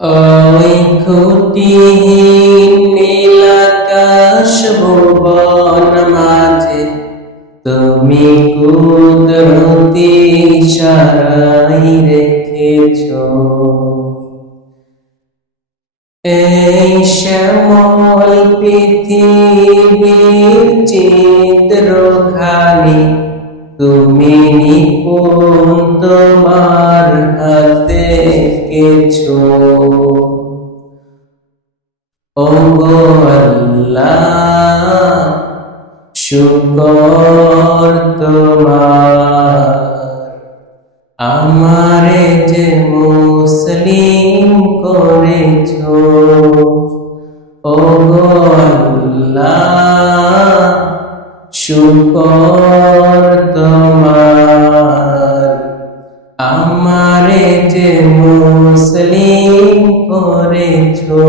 ওই খুঁটিহীন নীল আকাশ ভুবন মাঝে তুমি কুদরতি ইশারায় রেখেছো এই শ্যামল পৃথিবীর চিত্রখানি তুমি নিপুণ তোমার হাতে এঁকেছো। ওগো আল্লাহ শুকর তোমার, আমারে যে মুসলিম করেছো। ওগো আল্লাহ শুকর তোমার, আমারে যে মুসলিম করেছো।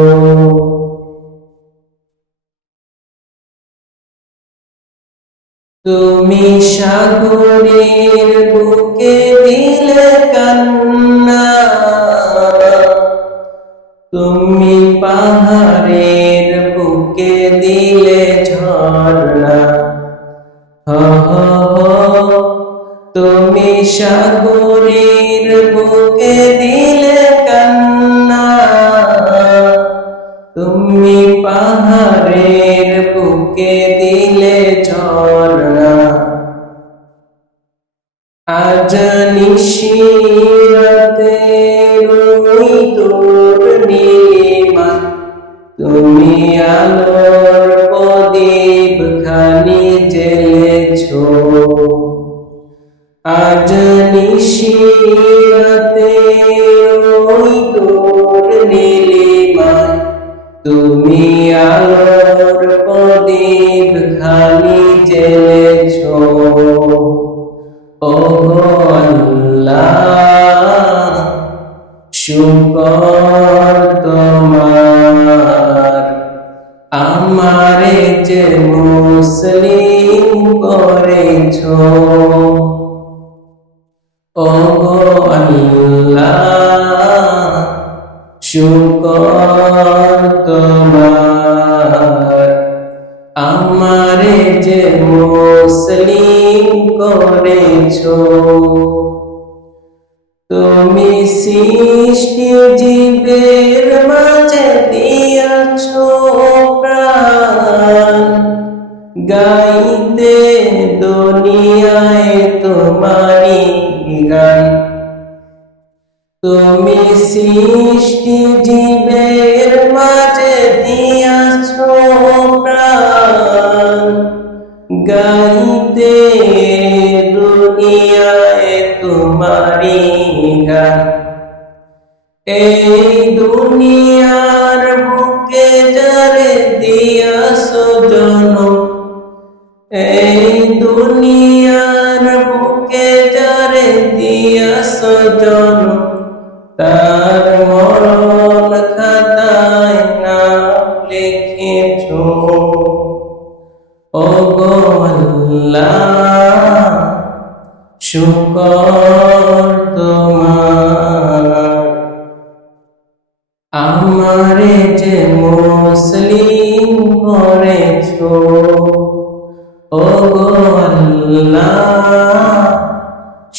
তুমি সাগরের বুকে দিলে কান্না, তুমি পাহাড়ের বুকে দিলে ঝর্ণা। তুমি সাগরের বুকে দিলে কান্না, তুমি পাহাড়ের বুকে দিলে ঝর্ণা। আজ নিশিরাতে রই তোর নীলিমা, তুমি আলোর প্রদীপ খানি জ্বেলেছো। আজ নিশিরাতে রই তোর নীলিমা, তুমি আলোর প্রদীপ খানি জ্বেলেছো। ওগো আল্লাহ শুকর তোমার, আমারে যে মুসলিম করেছো। ওগো আল্লাহ শুকর তোমার, আমারে যে মুসলিম করেছো। তুমি সৃষ্টি জীবের মাঝে দিয়াছো প্রাণ, গাইতে দুনিয়ায় তোমারি গান। তুমি সৃষ্টি জীবের মাঝে দিয়াছো প্রাণ, গাইতে দুনিয়ায় তোমারি গান। এই দুনিয়ার বুকে যারে দিয়াছো জনম, এই দুনিয়ার বুকে যারে দিয়াছো জনম, তার মরণ খাতায় নাম লিখেছো। ওগো আল্লাহ শুকর তোমার, আমারে যে মুসলিম করেছো। ওগো আল্লাহ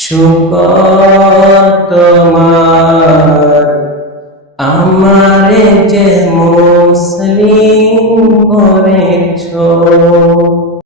শুকর তোমার, আমারে যে মুসলিম করেছো।